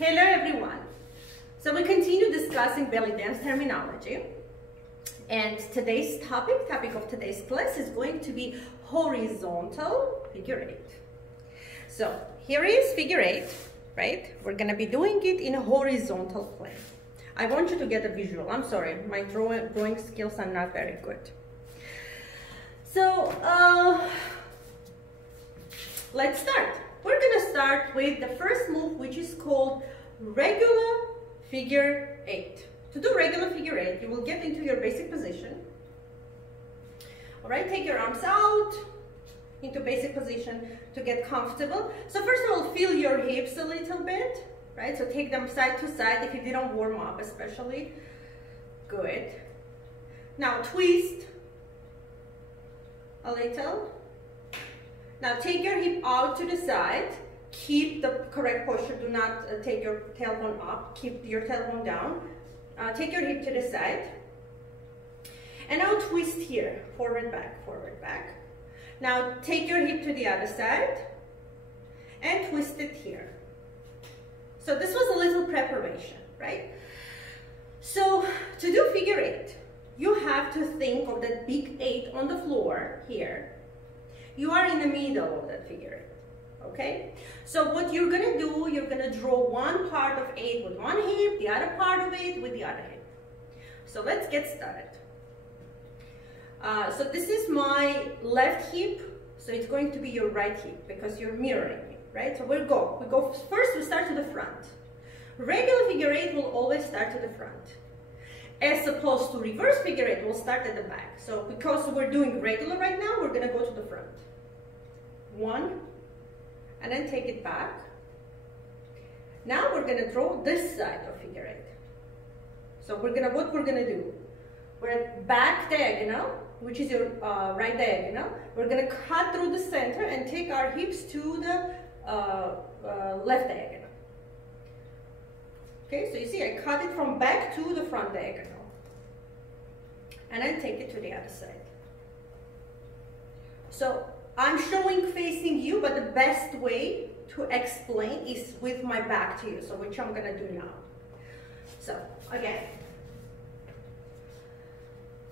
Hello everyone. So we continue discussing belly dance terminology, and today's topic of today's class is going to be horizontal figure eight. So here is figure eight, right? We're gonna be doing it in a horizontal plane. I want you to get a visual. I'm sorry, my drawing skills are not very good. So let's start. We're gonna start with the first move, which is called regular figure eight. To do regular figure eight, you will get into your basic position. All right, take your arms out into basic position to get comfortable. So first of all, feel your hips a little bit, right? So take them side to side if you didn't warm up especially. Good. Now twist a little. Now take your hip out to the side. Keep the correct posture. Do not take your tailbone up. Keep your tailbone down. Take your hip to the side. And now twist here. Forward, back, forward, back. Now take your hip to the other side and twist it here. So this was a little preparation, right? So to do figure eight, you have to think of that big eight on the floor here. You are in the middle of that figure eight, okay? So what you're gonna do, you're gonna draw one part of eight with one hip, the other part of eight with the other hip. So let's get started. So this is my left hip, so it's going to be your right hip because you're mirroring it, right? So we go first, we start to the front. Regular figure eight will always start to the front. As opposed to reverse figure eight, we'll start at the back. So because we're doing regular right now, we're gonna go to the front. One, and then take it back. Now we're gonna draw this side of figure eight. So what we're gonna do? We're at back diagonal, which is your right diagonal. We're gonna cut through the center and take our hips to the left diagonal. Okay, so you see I cut it from back to the front diagonal. And then take it to the other side. So I'm showing facing you, but the best way to explain is with my back to you, so which I'm gonna do now. So again,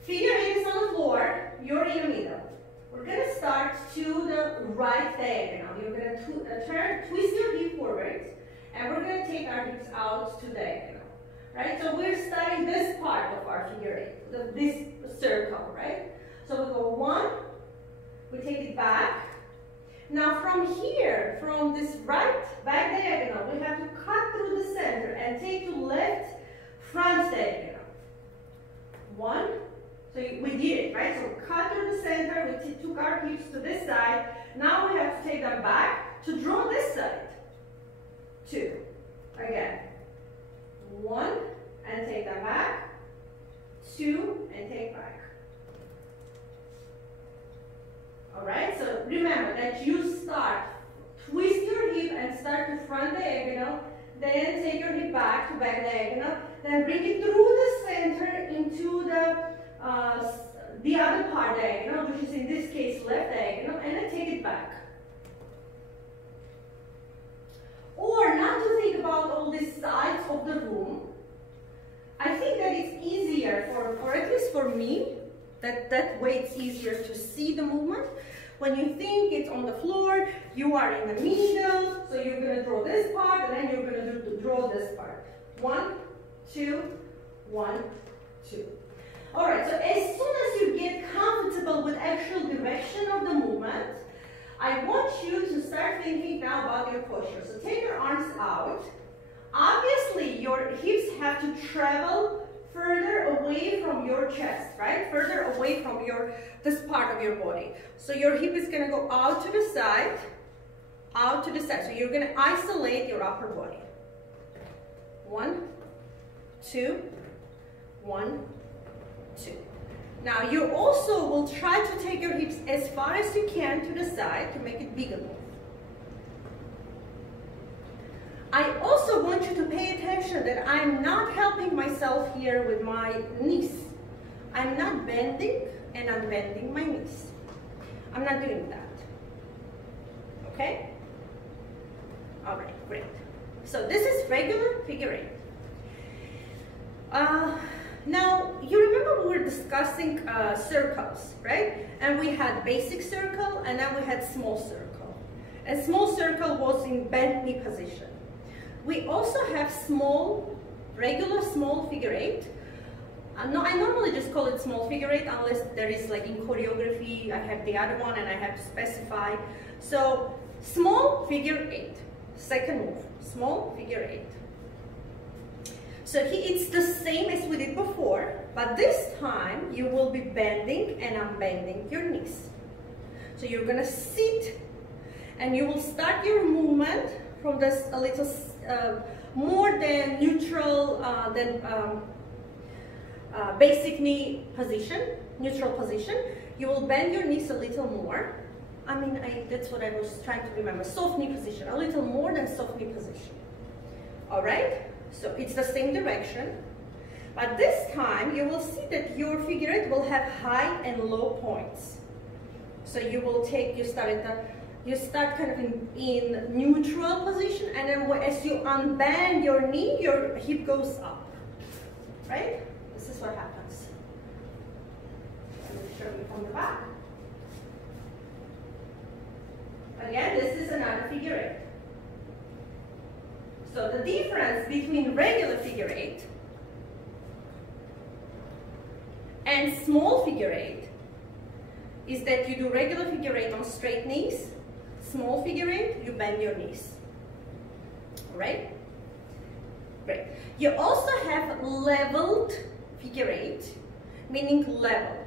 figure eight is on the floor, you're in the middle. We're gonna start to the right diagonal. You're gonna twist your hip forward, and we're gonna take our hips out to diagonal, right? So we're starting this part of our figure eight, this circle, right? So we go one, we take it back. Now from here, from this right back diagonal, we have to cut through the center and take to left front diagonal. One, so we did it, right? So cut through the center, we took our hips to this side. Now we have to take them back to draw this side. Two, again, one, and take them back, two, and take back. All right, so remember that you start, twist your hip and start to front diagonal, then take your hip back to back diagonal, then bring it through the center into the other part diagonal, which is in this case left diagonal, and then take it back. Or not to think about all these sides of the room. I think that it's easier, or at least for me, that way it's easier to see the movement. When you think it's on the floor, you are in the middle, so you're going to draw this part, and then you're going to draw this part. One, two, one, two. All right, so as soon as you get comfortable with actual direction of the movement, I want you to start thinking now about your posture. So take your arms out. Obviously, your hips have to travel further away from your chest, right? Further away from this part of your body. So your hip is gonna go out to the side, out to the side. So you're gonna isolate your upper body. One, two, one, two. Now you also will try to take your hips as far as you can to the side to make it bigger. I also want you to pay attention that I'm not helping myself here with my knees. I'm not bending and I'm bending my knees. I'm not doing that. Okay? All right, great. So this is regular figure eight. Now, you remember we were discussing circles, right? And we had basic circle, and then we had small circle. And small circle was in bent knee position. We also have regular small figure eight. I normally just call it small figure eight unless there is, like in choreography, I have the other one and I have to specify. So, small figure eight. Second move, small figure eight. So it's the same as we did before, but this time you will be bending and unbending your knees. So you're gonna sit and you will start your movement from this a little more than neutral, basic knee position, neutral position. You will bend your knees a little more. That's what I was trying to remember. Soft knee position, a little more than soft knee position. All right? So it's the same direction, but this time you will see that your figure eight will have high and low points. So you will you start kind of in neutral position, and then as you unbend your knee, your hip goes up, right? This is what happens. Let me show you from the back. Again, this is another figure eight. So the difference between regular figure eight and small figure eight is that you do regular figure eight on straight knees. Small figure eight, you bend your knees. All right? Great. You also have leveled figure eight, meaning level.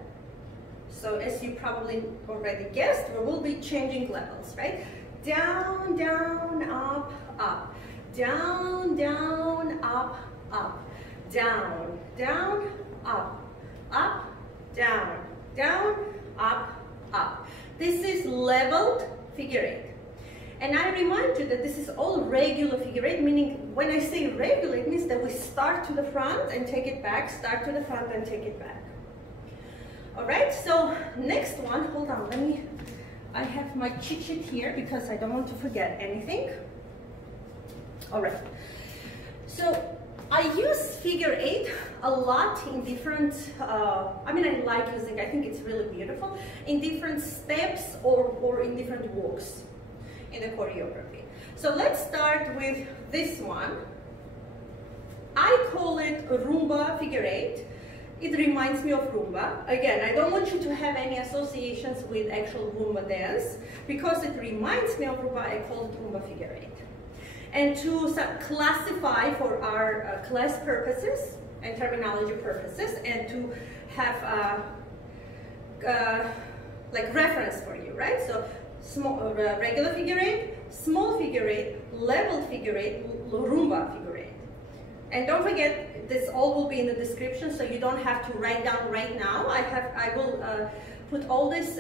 So as you probably already guessed, we will be changing levels, right? Down, down, up, up. Down, down, up, up. Down, down, up, up, down, down, up, up. This is leveled figure eight. And I remind you that this is all regular figure eight, meaning when I say regular, it means that we start to the front and take it back, start to the front and take it back. All right, so next one, hold on, I have my cheat sheet here because I don't want to forget anything. All right, so I use figure eight a lot in different, I like using, I think it's really beautiful, in different steps or in different walks in the choreography. So let's start with this one. I call it a Rumba figure eight. It reminds me of Rumba. Again, I don't want you to have any associations with actual Rumba dance. Because it reminds me of Rumba, I call it Rumba figure eight. And to classify for our class purposes and terminology purposes, and to have like reference for you, right? So small, regular figure eight, small figure eight, level figure eight, Rumba figure eight. And don't forget, this all will be in the description, so you don't have to write down right now. I will put all this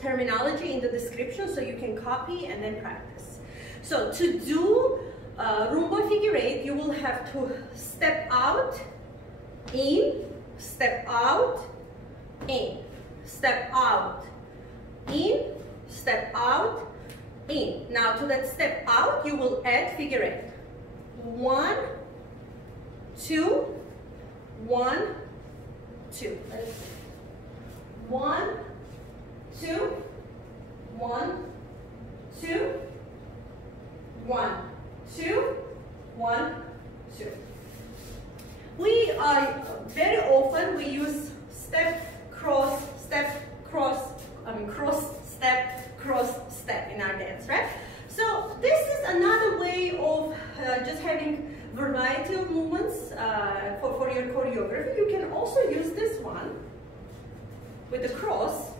terminology in the description so you can copy and then practice. So to do Rumba figure eight, you will have to step out, in, step out, in, step out, in, step out, in. Now to that step out, you will add figure eight. 1, 2, 1, 2. 1, 2, 1, 2, 1, 2, 1, 2. We very often we use step, cross, cross, step in our dance, right? So this is another way of just having variety of movements for your choreography. You can also use this one with the cross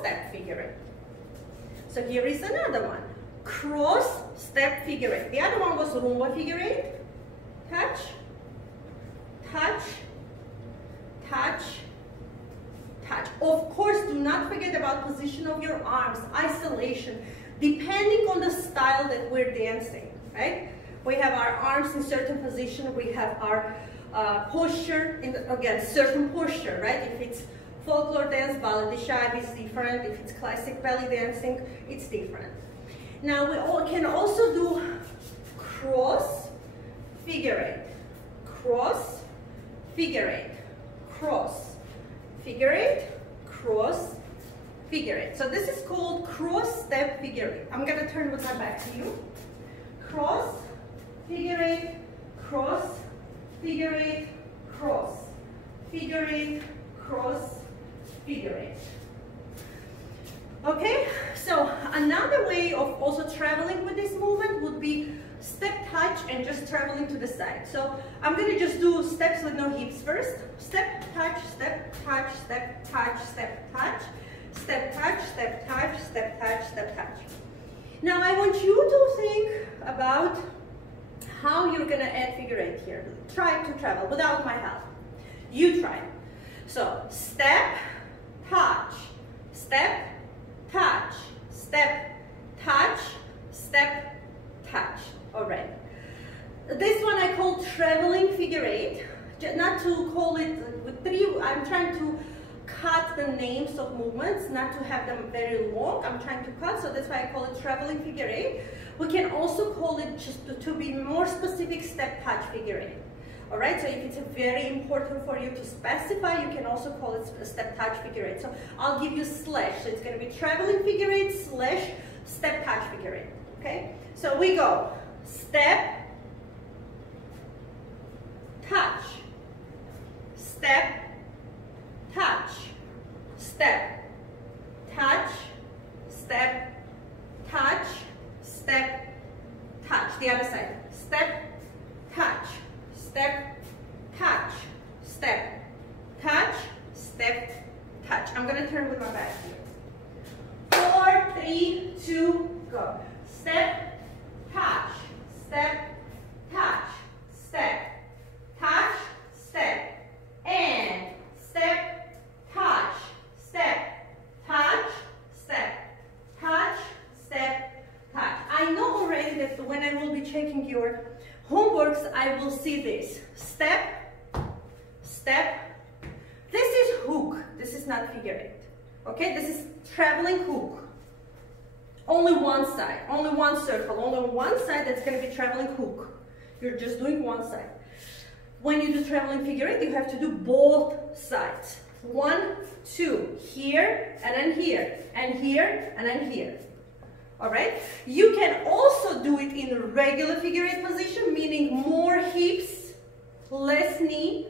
step figure eight. So here is another one, cross step figure eight. The other one was Rumba figure eight. Touch, touch, touch, touch. Of course, do not forget about position of your arms, isolation, depending on the style that we're dancing, right? We have our arms in certain position, we have our posture, again, certain posture, right? If it's folklore dance, ballet de chai, it's different. If it's classic belly dancing, it's different. Now we can also do cross, figure eight, cross, figure eight, cross, figure eight, cross, figure eight. So this is called cross step figure eight. I'm gonna turn with my back to you. Cross, figure eight, cross, figure eight, cross, figure eight, cross, figure eight. Okay, so another way of also traveling with this movement would be step touch and just traveling to the side. So I'm going to just do steps with no hips first. Step touch, step touch, step touch, step touch, step touch, step touch, step touch, step touch. Now I want you to think about how you're going to add figure eight here. Try to travel without my help. You try. So step, touch, step, touch, step, touch, step, touch. All right. This one I call traveling figure eight. Not to call it with three, I'm trying to cut the names of movements, not to have them very long. I'm trying to cut, so that's why I call it traveling figure eight. We can also call it, just to be more specific, step touch figure eight. All right, so if it's very important for you to specify, you can also call it a step touch figure eight. So I'll give you slash, so it's going to be traveling figure eight slash step touch figure eight. Okay, so we go step, touch, step, touch, step, touch, step, touch, step, touch. The other side. Step, touch, step, touch, step, touch, step, touch. I'm going to turn with my back here. 4, 3, 2, go. Step, touch, step, touch, step, touch, step, and step, touch, step, touch, step, touch, step, touch. I know already that when I will be checking your homeworks, I will see this. Step, step. This is hook. This is not figure eight. Okay, this is traveling hook. Only one side, only one circle, only one side that's going to be traveling hook. You're just doing one side. When you do traveling figure eight, you have to do both sides. 1, 2, here, and then here, and here, and then here. All right? You can also do it in a regular figure eight position, meaning more hips, less knee.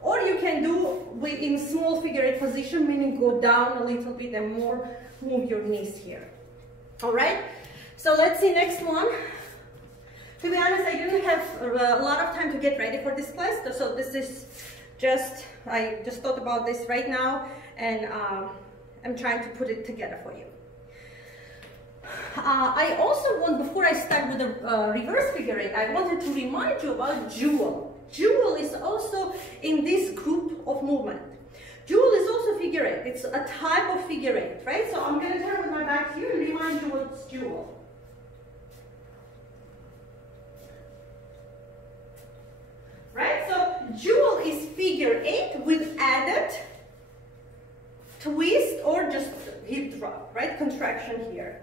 Or you can do in small figure eight position, meaning go down a little bit and more move your knees here. All right? So let's see next one. To be honest, I didn't have a lot of time to get ready for this class, so this is just, I just thought about this right now, and I'm trying to put it together for you. I also want, before I start with the reverse figure eight, I wanted to remind you about jewel. Jewel is also in this group of movement. Jewel is also figure eight. It's a type of figure eight, right? So I'm going to turn with my back here and remind you what's jewel. Right? So jewel is figure eight with added twist or just hip drop, right? Contraction here.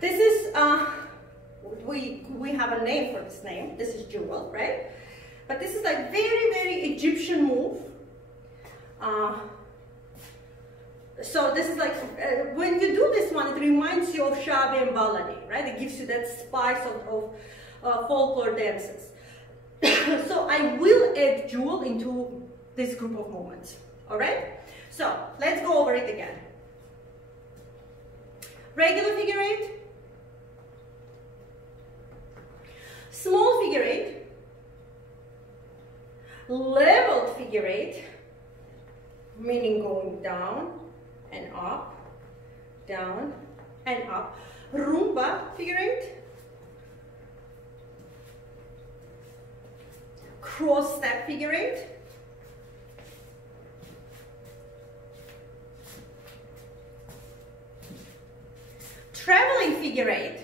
This is, we have a name for this name. This is jewel, right? But this is like very, very Egyptian move. So this is like, when you do this one, it reminds you of Shabi and Baladi, right? It gives you that spice of folklore dances. So I will add jewel into this group of movements, all right? So let's go over it again. Regular figure eight, small figure eight, leveled figure eight, meaning going down and up, down and up. Rumba figure eight, cross step figure eight, traveling figure eight,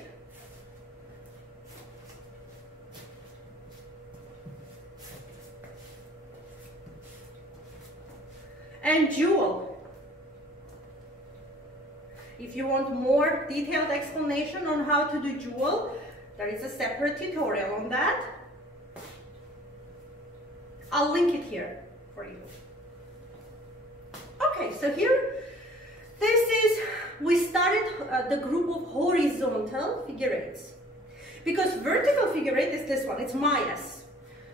and jewel. If you want more detailed explanation on how to do jewel, there is a separate tutorial on that. I'll link it here for you. Okay, so here, we started the group of horizontal figure eights. Because vertical figure eight is this one, it's Maya's.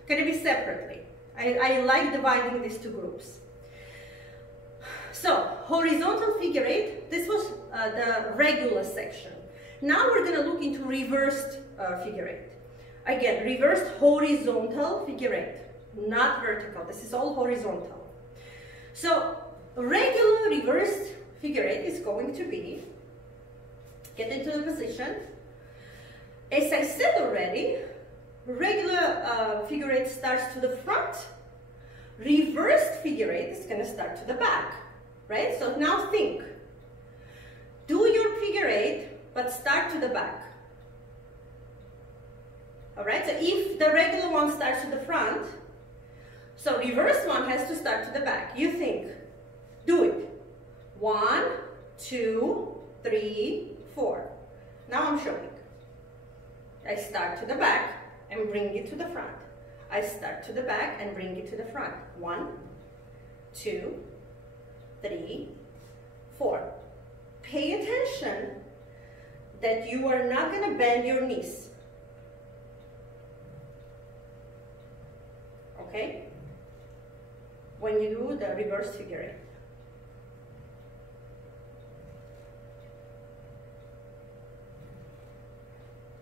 Gonna be separately. I like dividing these two groups. So, horizontal figure eight, this was the regular section. Now we're gonna look into reversed figure eight. Again, reversed horizontal figure eight, not vertical. This is all horizontal. So, regular reversed figure eight is going to be, get into the position. As I said already, regular figure eight starts to the front. Reversed figure eight is going to start to the back, right? So now think. Do your figure eight, but start to the back. All right, so if the regular one starts to the front, so reverse one has to start to the back. You think. Do it. 1, 2, 3, 4. Now I'm showing. I start to the back and bring it to the front. I start to the back and bring it to the front. 1, 2, 3, 4. Pay attention that you are not going to bend your knees. Okay? When you do the reverse figure eight.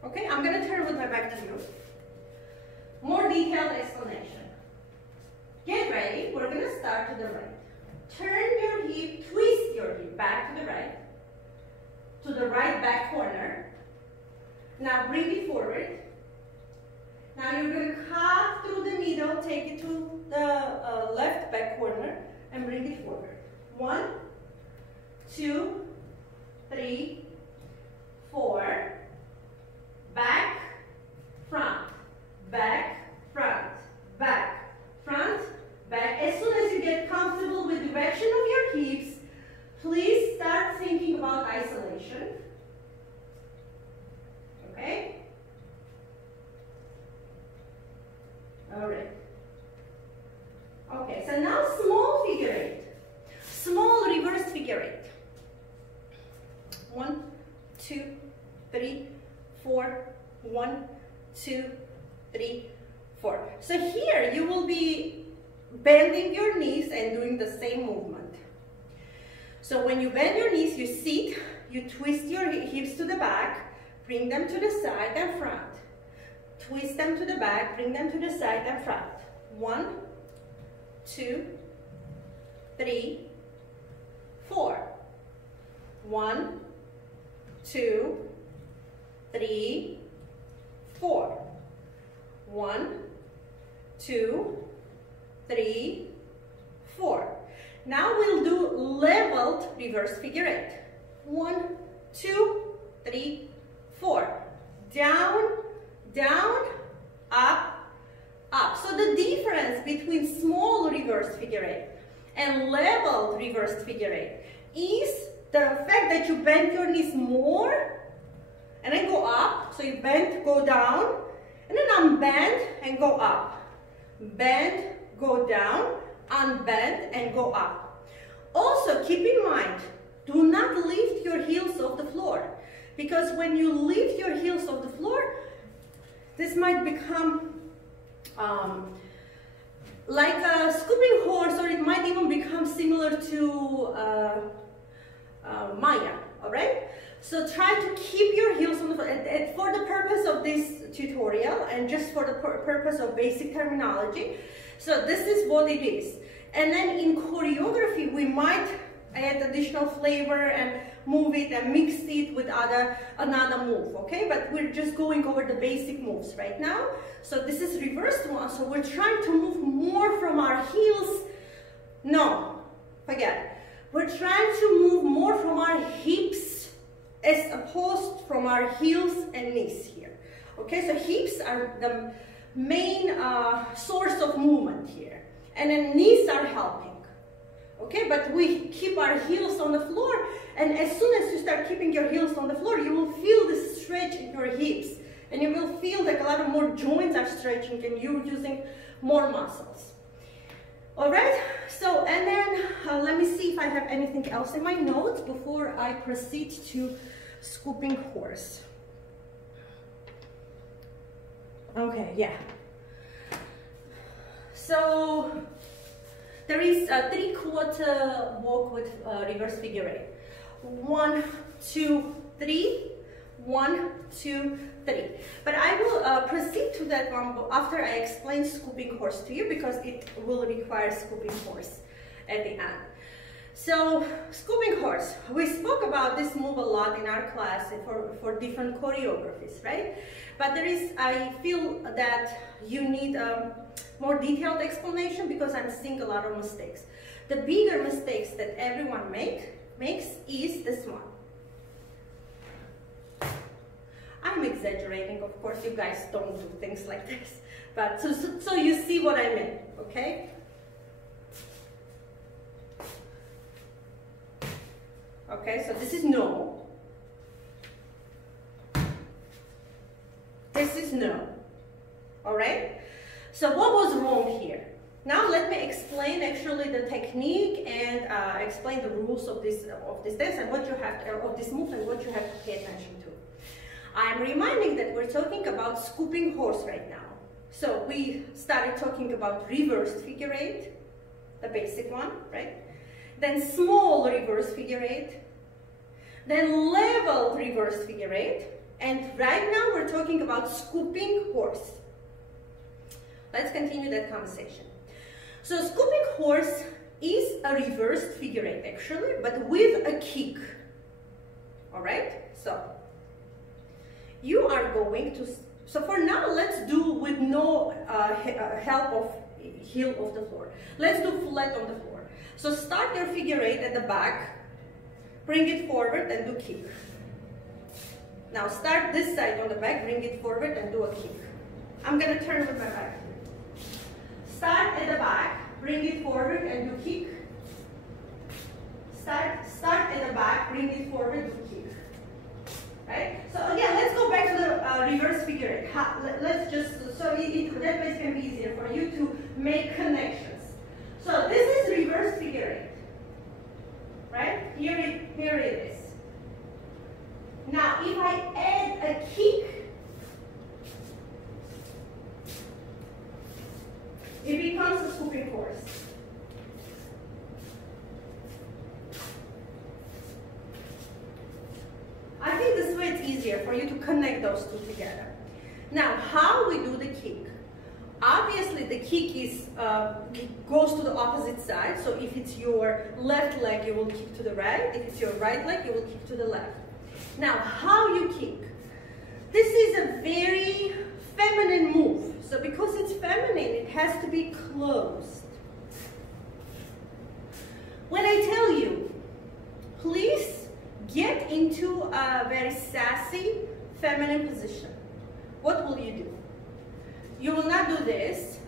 Okay, I'm going to turn with my back to you. More detailed explanation. Get ready. We're going to start to the right. Turn your hip, twist your hip back to the right back corner. Now bring it forward. Now you're going to cut through the middle, take it to the left back corner and bring it forward. 1, 2, 3, 4. Back, front, back, front, back, front, back. As soon as you get comfortable with the direction of your hips, please start thinking about isolation. Okay? All right. Okay, so now small figure eight. Small reverse figure eight. 1, 2, 3, 4, 1, 2, 3, 4. So here you will be bending your knees and doing the same movement. So when you bend your knees, you sit, you twist your hips to the back, bring them to the side and front. Twist them to the back, bring them to the side and front. 1, 2, 3, 4. 1, 2, 3, 4. 1, 2, 3, 4. Now we'll do leveled reverse figure eight. 1, 2, 3, 4. Down, down, up, up. So the difference between small reverse figure eight and leveled reverse figure eight is the fact that you bend your knees more and then go up. So you bend, go down, and then unbend and go up. Bend, go down, unbend and go up. Also keep in mind, do not lift your heels off the floor, because when you lift your heels off the floor, this might become like a scooping horse, or it might even become similar to Maya, all right? So try to keep your heels on the floor. And for the purpose of this tutorial and just for the purpose of basic terminology, so this is what it is. And then in choreography, we might add additional flavor and move it and mix it with another move, okay? But we're just going over the basic moves right now. So this is reversed one, so we're trying to move more from our heels. No, forget. We're trying to move more from our hips as opposed from our heels and knees here. Okay, so hips are the main source of movement here. And then knees are helping. Okay, but we keep our heels on the floor, and as soon as you start keeping your heels on the floor, you will feel this stretch in your hips, and you will feel like a lot of more joints are stretching and you're using more muscles. All right, so, and then let me see if I have anything else in my notes before I proceed to scooping horse. Okay, yeah. So there is a 3/4 walk with reverse figure eight. 1, 2, 3. 1, 2, 3. But I will proceed to that one after I explain scooping horse to you, because it will require scooping horse at the end. So scooping horse, we spoke about this move a lot in our class for different choreographies, right? But there is, I feel that you need a more detailed explanation, because I'm seeing a lot of mistakes. The bigger mistakes that everyone makes is this one. I'm exaggerating, of course, you guys don't do things like this, but so you see what I mean, okay? Okay, so this is no. This is no. All right? So what was wrong here? Now let me explain actually the technique and explain the rules of this dance and what you have to, of this move and what you have to pay attention to. I'm reminding that we're talking about scooping horse right now. So we started talking about reversed figure eight, the basic one, right? Then small reverse figure eight, then level reverse figure eight, and right now we're talking about scooping horse. Let's continue that conversation. So scooping horse is a reversed figure eight actually, but with a kick. All right, so you are going to, so for now let's do with no help of heel of the floor. Let's do flat on the floor. So start your figure eight at the back, bring it forward and do kick. Now start this side on the back, bring it forward and do a kick. I'm gonna turn with my back. Start at the back, bring it forward and do kick. Start at the back, bring it forward, do kick. Right? So again, let's go back to the reverse figure eight. Let's just, so that way it's going to be easier for you to make connections. So this is reverse figure eight. Right? Here it is. Now if I add a kick, it becomes a scooping horse. I think this way it's easier for you to connect those two together. Now, how we do the kick? Obviously, the kick is goes to the opposite side. So if it's your left leg, you will kick to the right. If it's your right leg, you will kick to the left. Now, how you kick? This is a very feminine move. So because it's feminine, it has to be closed. When I tell you, please get into a very sassy, feminine position, what will you do? You will not do this.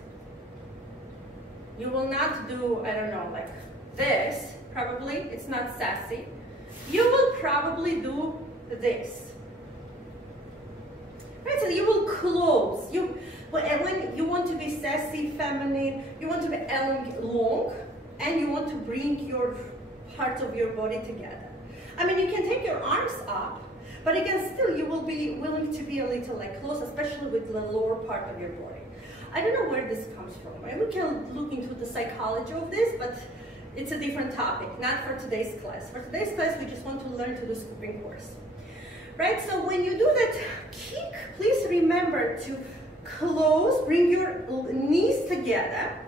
You will not do, I don't know, like this, probably. It's not sassy. You will probably do this. Right, so you will close. When you want to be sassy, feminine, you want to be long, and you want to bring your parts of your body together. I mean, you can take your arms up, but again, still you will be willing to be a little like close, especially with the lower part of your body. I don't know where this comes from. Right? We can look into the psychology of this, but it's a different topic, not for today's class. For today's class, we just want to learn to do scooping horse. Right, so when you do that kick, please remember to close, bring your knees together.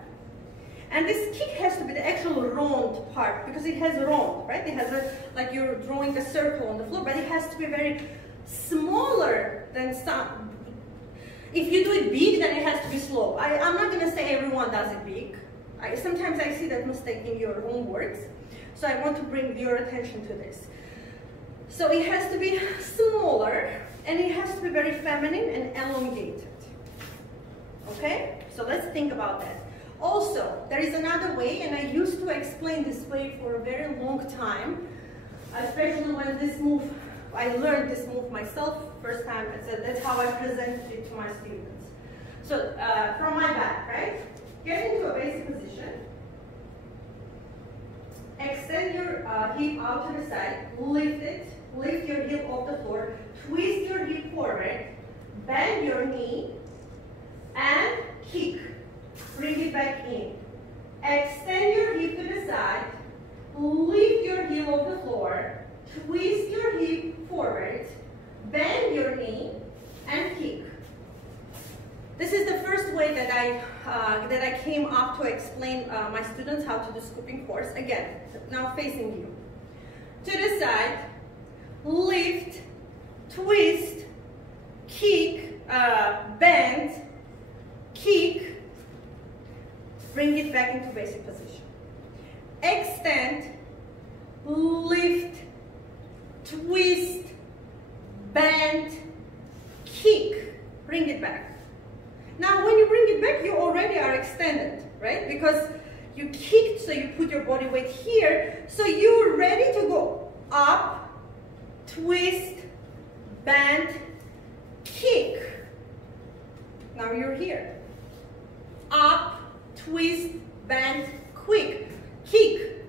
And this kick has to be the actual round part, because it has round, right? It has like you're drawing a circle on the floor, but it has to be very smaller than some. If you do it big, then it has to be slow. I'm not gonna say everyone does it big. Sometimes I see that mistake in your own words. So I want to bring your attention to this. So it has to be smaller, and it has to be very feminine and elongated. Okay? So let's think about that. Also, there is another way, and I used to explain this way for a very long time, especially when this move, I learned this move myself first time, and so that's how I presented it to my students. So, from my back, right? Get into a basic position. Extend your hip out to the side, lift it, lift your hip off the floor, twist your hip forward, bend your knee, and kick. Bring it back in. Extend your hip to the side, lift your heel off the floor, twist your hip forward, bend your knee, and kick. This is the first way that I came up to explain my students how to do scooping horse. Again, now facing you. To the side, lift, twist, kick, bend, kick, bring it back into basic position. Extend, lift, twist, bend, kick, bring it back. Now, when you bring it back, you already are extended, right? Because you kicked, so you put your body weight here, so you're ready to go up, twist, bend, kick. Now you're here. Up, twist, bend, quick, kick.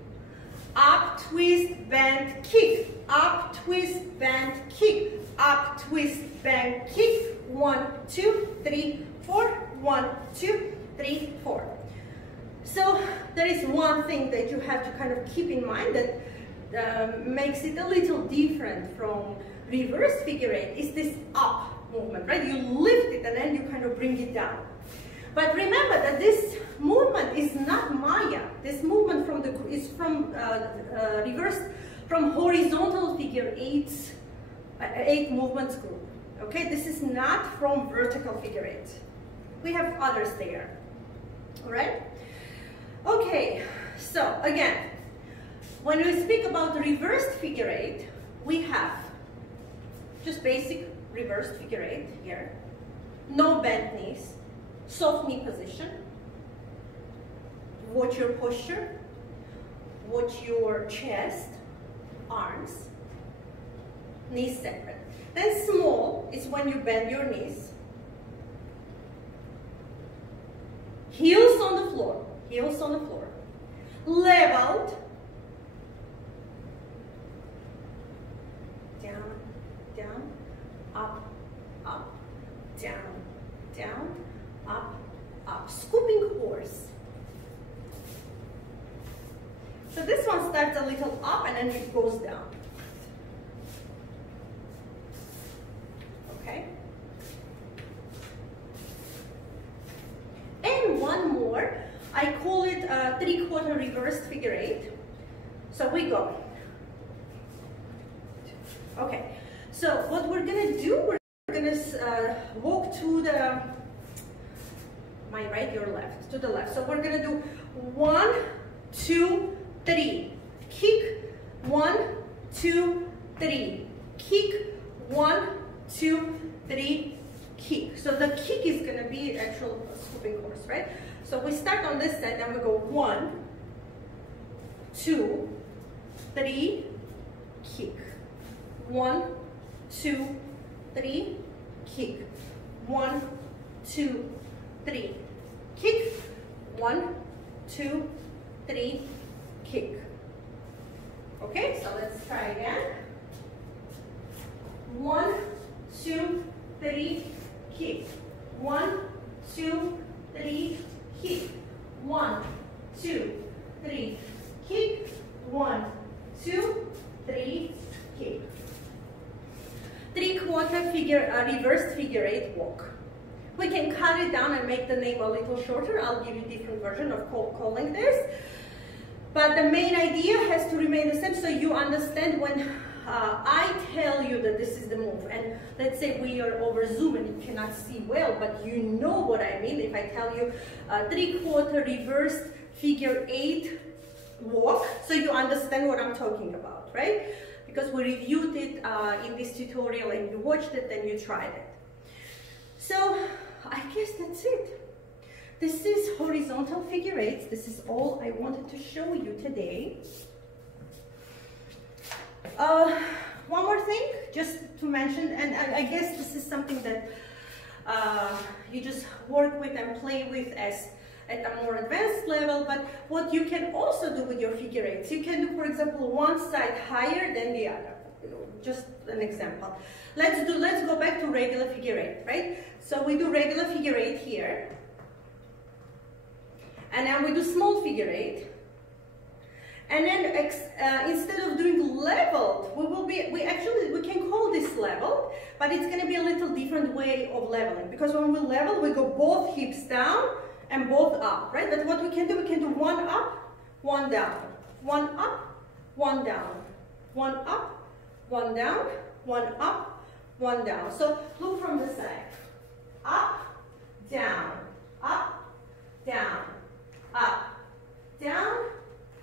Up, twist, bend, kick. Up, twist, bend, kick. Up, twist, bend, kick. 1, 2, 3, 4. 1, 2, 3, 4. So there is one thing that you have to kind of keep in mind that makes it a little different from reverse figure eight. Is this up movement, right? You lift it and then you kind of bring it down. But remember that this movement is not Maya. This movement is from reversed from horizontal figure eight movements group. Okay, this is not from vertical figure eight. We have others there. All right. Okay. So again, when we speak about the reversed figure eight, we have just basic reversed figure eight here. No bent knees. Soft knee position. Watch your posture. Watch your chest, arms, knees separate. Then small is when you bend your knees. Heels on the floor. Heels on the floor. Leveled. Down, down, up, up, down, down, up, up. Scooping horse. So this one starts a little up and then it goes down. Okay? And one more. I call it a 3/4 reversed figure eight. So we go. Okay. So what we're gonna do, we're gonna walk to the my right, your left, to the left. So we're gonna do 1, 2, 3. Kick. 1, 2, 3. Kick. 1, 2, 3. Kick. So the kick is gonna be actual scooping horse, right? So we start on this side and we go 1, 2, 3, kick. 1, 2, 3, kick. 1, 2, 3, kick. 1, 2, 3, kick. Okay, so let's try again. 1, 2, 3, kick. 1, 2, 3, kick. 1, 2, 3, kick. 1, 2, 3, kick. 3/4 figure, reversed figure eight walk. We can cut it down and make the name a little shorter. I'll give you a different version of calling this. But the main idea has to remain the same, so you understand when I tell you that this is the move. And let's say we are over Zoom and you cannot see well, but you know what I mean. If I tell you 3/4 reversed figure eight walk, so you understand what I'm talking about, right? Because we reviewed it in this tutorial and you watched it and you tried it. So I guess that's it. This is horizontal figure eights. This is all I wanted to show you today. One more thing, just to mention, and I guess this is something that you just work with and play with as at a more advanced level, but what you can also do with your figure eights, you can do, for example, one side higher than the other. Just an example. Let's go back to regular figure eight, right? So we do regular figure eight here, and then we do small figure eight. And then instead of doing leveled, we can call this leveled, but it's going to be a little different way of leveling, because when we level, we go both hips down and both up, right? But what we can do one up, one down, one up, one down, one up, one down, one up, one down. So look from the side. Up, down, up, down, up, down,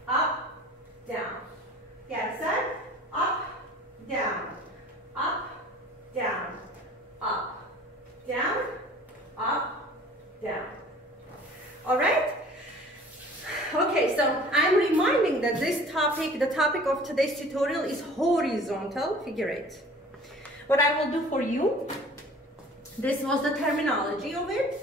up, down. Get set. Up, down, up, down, up, down, up, down. All right? Okay, so I'm reminding that this topic, the topic of today's tutorial is horizontal figure eight. What I will do for you, this was the terminology of it.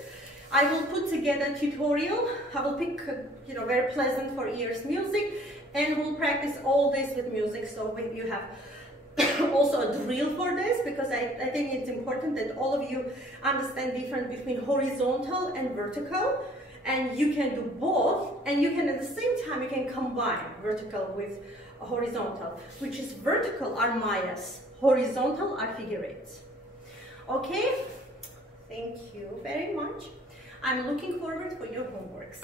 I will put together a tutorial. I will pick, very pleasant for ears music, and we'll practice all this with music. So you have also a drill for this, because I think it's important that all of you understand the difference between horizontal and vertical. And you can do both, and you can at the same time, you can combine vertical with horizontal, which is vertical are mayas, horizontal are figure eights. Okay, thank you very much. I'm looking forward for your homeworks.